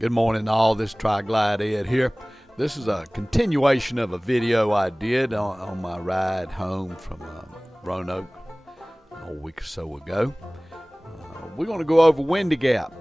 Good morning all, this is Tri-Glide Ed here. This is a continuation of a video I did on my ride home from Roanoke a week or so ago. We're going to go over Windy Gap.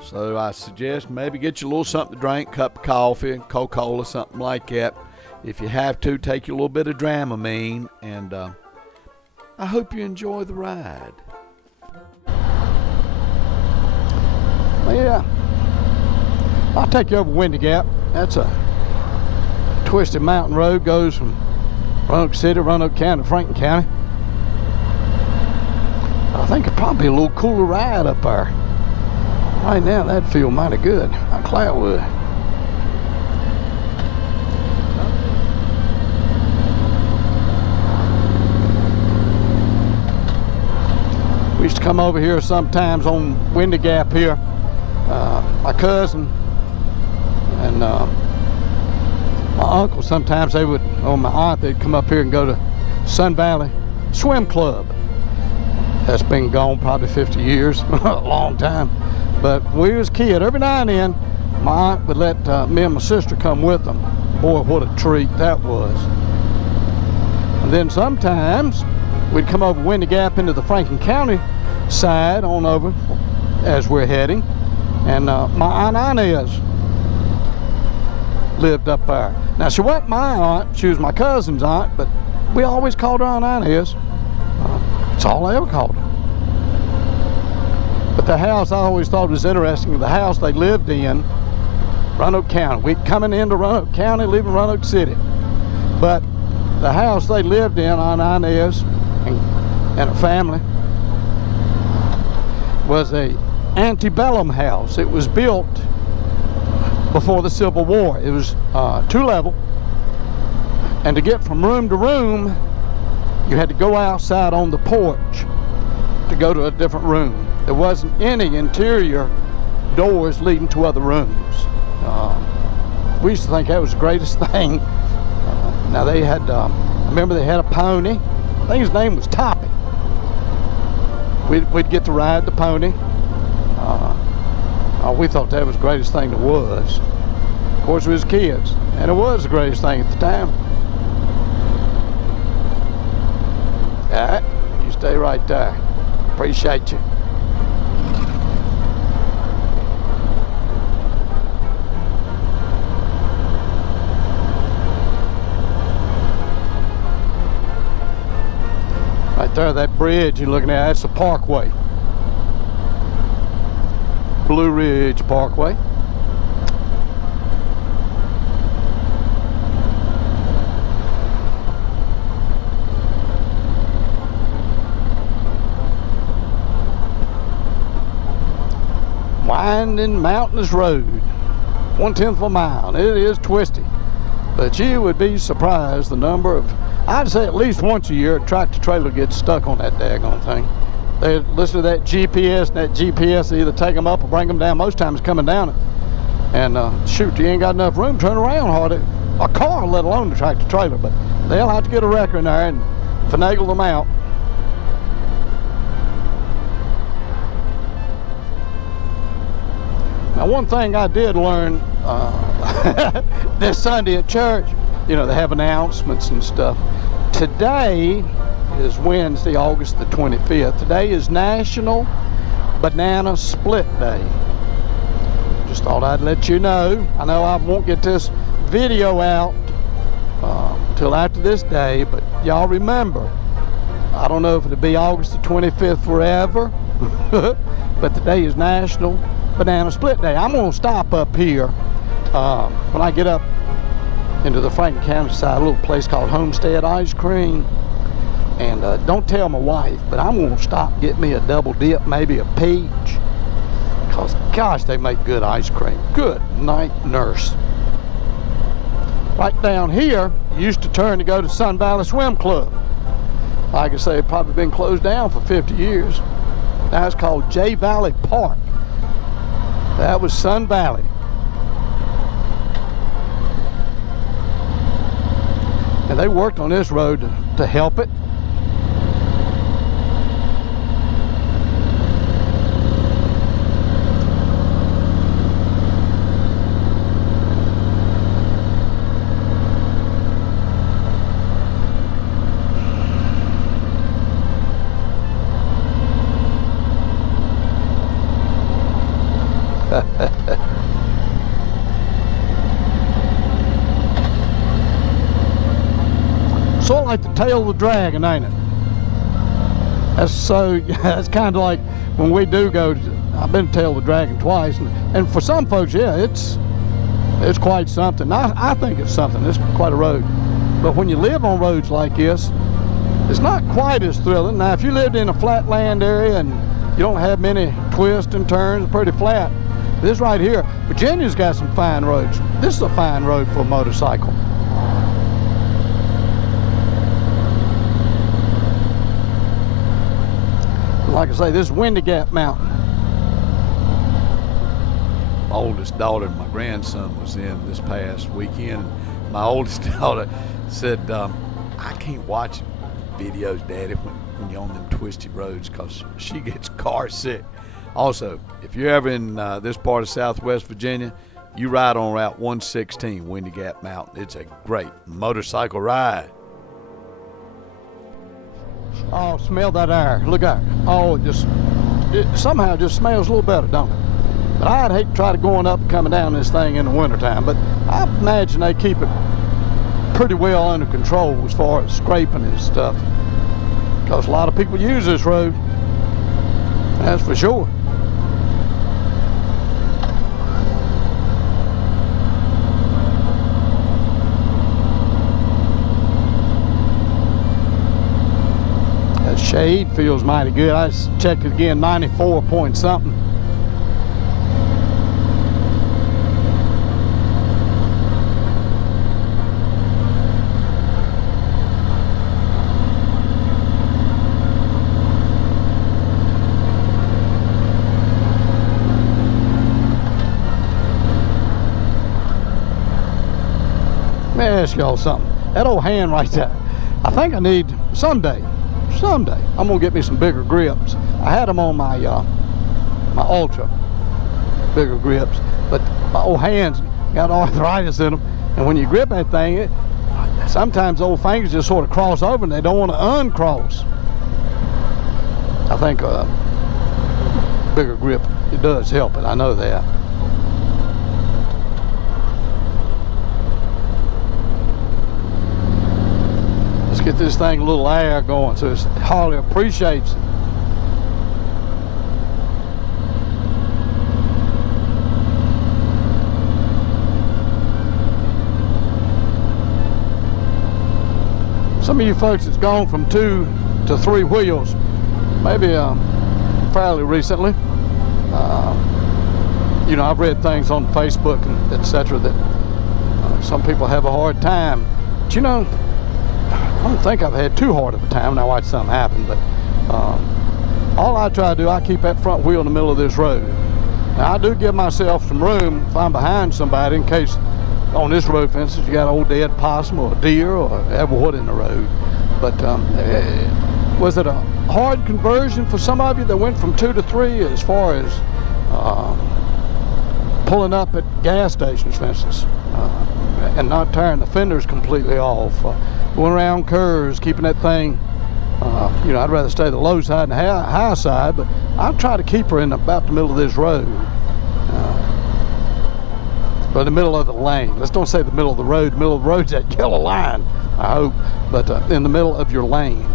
So I suggest maybe get you a little something to drink, cup of coffee, Coca-Cola, something like that. If you have to, take you a little bit of Dramamine, and I hope you enjoy the ride. Well, yeah, I'll take you over Windy Gap. That's a twisted mountain road, goes from Roanoke City, Roanoke County, Franklin County. I think it'd probably be a little cooler ride up there. Right now, that'd feel mighty good. I'm glad it would. We used to come over here sometimes on Windy Gap here. My cousin and my uncle, sometimes they would, or my aunt, they'd come up here and go to Sun Valley Swim Club. That's been gone probably 50 years, a long time. But when we was a kid, every now and then, my aunt would let me and my sister come with them. Boy, what a treat that was. And then sometimes we'd come over Windy Gap into the Franklin County side on over as we're heading. And my Aunt Inez lived up there. Now, she wasn't my aunt, she was my cousin's aunt, but we always called her Aunt Inez. That's all I ever called her. But the house, I always thought was interesting, the house they lived in, Roanoke County. We'd coming into Roanoke County, leaving Roanoke City. But the house they lived in, Aunt Inez and her family, was a antebellum house. It was built before the Civil War. It was two-level, and to get from room to room, you had to go outside on the porch to go to a different room. There wasn't any interior doors leading to other rooms. We used to think that was the greatest thing. Now they had, I remember they had a pony. I think his name was Toppy. We'd get to ride the pony. We thought that was the greatest thing there was. Of course, we was kids, and it was the greatest thing at the time. All right, you stay right there. Appreciate you. Right there, that bridge you're looking at, that's the Parkway. Blue Ridge Parkway. Winding mountainous road, 1/10 of a mile. It is twisty, but you would be surprised the number of, I'd say at least once a year, a tractor trailer gets stuck on that daggone thing. They listen to that GPS, and that GPS either take them up or bring them down. Most times coming down it. And shoot, you ain't got enough room, turn around hardly. A car, let alone the tractor trailer, but they'll have to get a wrecker in there and finagle them out. Now, one thing I did learn this Sunday at church, you know, they have announcements and stuff. Today is Wednesday, August the 25th. Today is National Banana Split Day. Just thought I'd let you know. I know I won't get this video out till after this day, but y'all remember, I don't know if it'll be August the 25th forever, but today is National Banana Split Day. I'm going to stop up here when I get up into the Franklin County side, a little place called Homestead Ice Cream. And don't tell my wife, but I'm going to stop and get me a double dip, maybe a peach. Because, gosh, they make good ice cream. Good night, nurse. Right down here, you used to turn to go to Sun Valley Swim Club. Like I say, it's probably been closed down for 50 years. Now it's called J Valley Park. That was Sun Valley. And they worked on this road to help it. Sort of like the tail of the dragon, ain't it? That's so, that's kind of like when we do go, I've been to tail of the dragon twice, and for some folks, yeah, it's quite something. I think it's something. It's quite a road. But when you live on roads like this, it's not quite as thrilling. Now, if you lived in a flat land area and you don't have many twists and turns, pretty flat. This right here, Virginia's got some fine roads. This is a fine road for a motorcycle. Like I say, this is Windy Gap Mountain. My oldest daughter and my grandson was in this past weekend. My oldest daughter said, I can't watch videos, Daddy, when you're on them twisty roads, because she gets car sick. Also, if you're ever in this part of Southwest Virginia, you ride on Route 116, Windy Gap Mountain. It's a great motorcycle ride. Oh, smell that air. Look out. Oh, it somehow just smells a little better, don't it? But I'd hate to try to going up and coming down this thing in the wintertime, but I imagine they keep it pretty well under control as far as scraping and stuff, because a lot of people use this road, that's for sure. That shade feels mighty good. I just checked it again, 94 point something. Let me ask y'all something. That old hand right there, I think I need, someday, I'm gonna get me some bigger grips. I had them on my my Ultra, bigger grips, but my old hands got arthritis in them, and when you grip that thing, sometimes old fingers just sort of cross over and they don't want to uncross. I think bigger grip, it does help it, I know that. Get this thing a little air going so it hardly appreciates it. Some of you folks that's gone from 2 to 3 wheels, maybe fairly recently. You know, I've read things on Facebook and etc. that some people have a hard time. But you know, I don't think I've had too hard of a time when I watch something happen, but all I try to do, I keep that front wheel in the middle of this road. Now, I do give myself some room if I'm behind somebody, in case on this road, for instance, you got an old dead possum or a deer or ever what in the road. But was it a hard conversion for some of you that went from 2 to 3 as far as pulling up at gas stations, for instance, and not tearing the fenders completely off? Going around curves, keeping that thing, you know, I'd rather stay the low side and the high side, but I try to keep her in about the middle of this road. But the middle of the lane. Let's don't say the middle of the road. The middle of the road's that yellow line, I hope, but in the middle of your lane.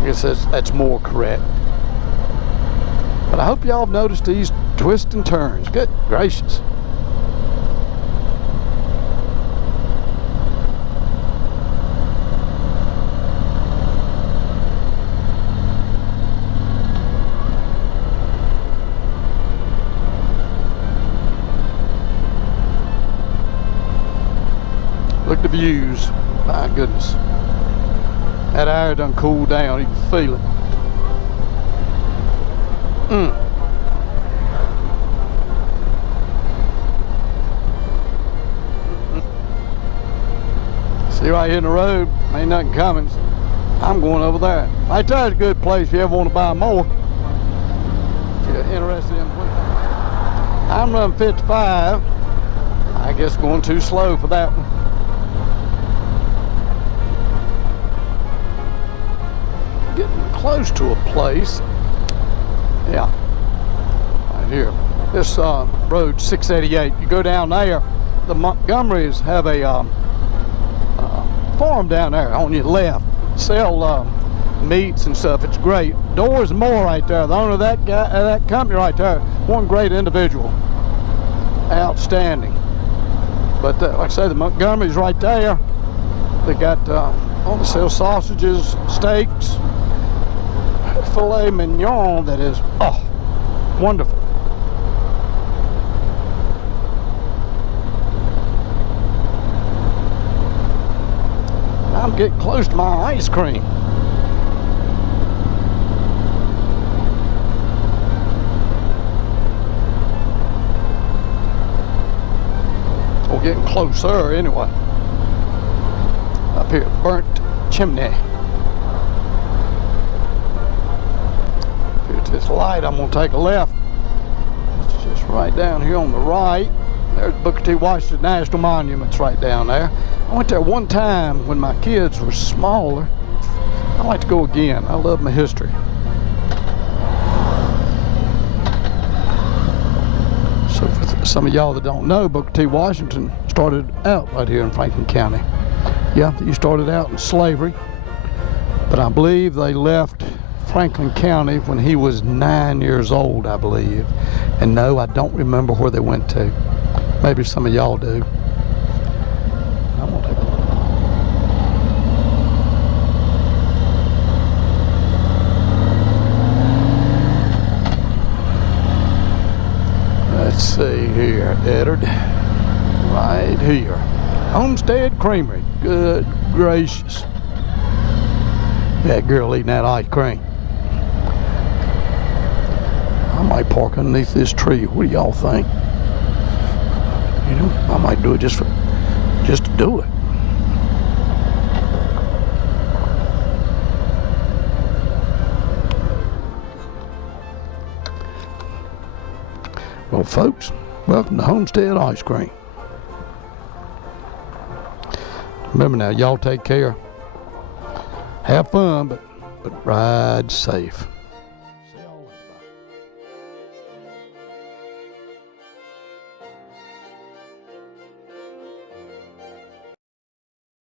I guess that's more correct. But I hope y'all have noticed these twists and turns. Good gracious. Look at the views, my goodness. That air done cooled down, you can feel it. See right here in the road, ain't nothing coming. I'm going over there. Right there's a good place if you ever want to buy more. If you're interested in what. I'm running 55. I guess going too slow for that one. Getting close to a place. Yeah, right here. this road 688. You go down there, the Montgomerys have a farm down there on your left. Sell meats and stuff. It's great. Doors Moore right there. The owner of that guy, that company right there, one great individual. Outstanding. But like I say, the Montgomerys right there. They got they sell sausages, steaks, filet mignon that is wonderful. I'm getting close to my ice cream. Or getting closer anyway. Up here, Burnt Chimney. Here's this light. I'm gonna take a left. It's just right down here on the right. There's Booker T. Washington National Monument's right down there. I went there one time when my kids were smaller. I'd like to go again. I love my history. So for some of y'all that don't know, Booker T. Washington started out right here in Franklin County. Yeah, he started out in slavery, but I believe they left Franklin County when he was 9 years old, I believe. And no, I don't remember where they went to. Maybe some of y'all do. I'm gonna take a look. Let's see here, Eddard. Right here. Homestead Creamery. Good gracious. That girl eating that ice cream. I might park underneath this tree. What do y'all think? You know, I might do it just to do it. Well, folks, welcome to Homestead Ice Cream. Remember now, y'all take care. Have fun, but ride safe.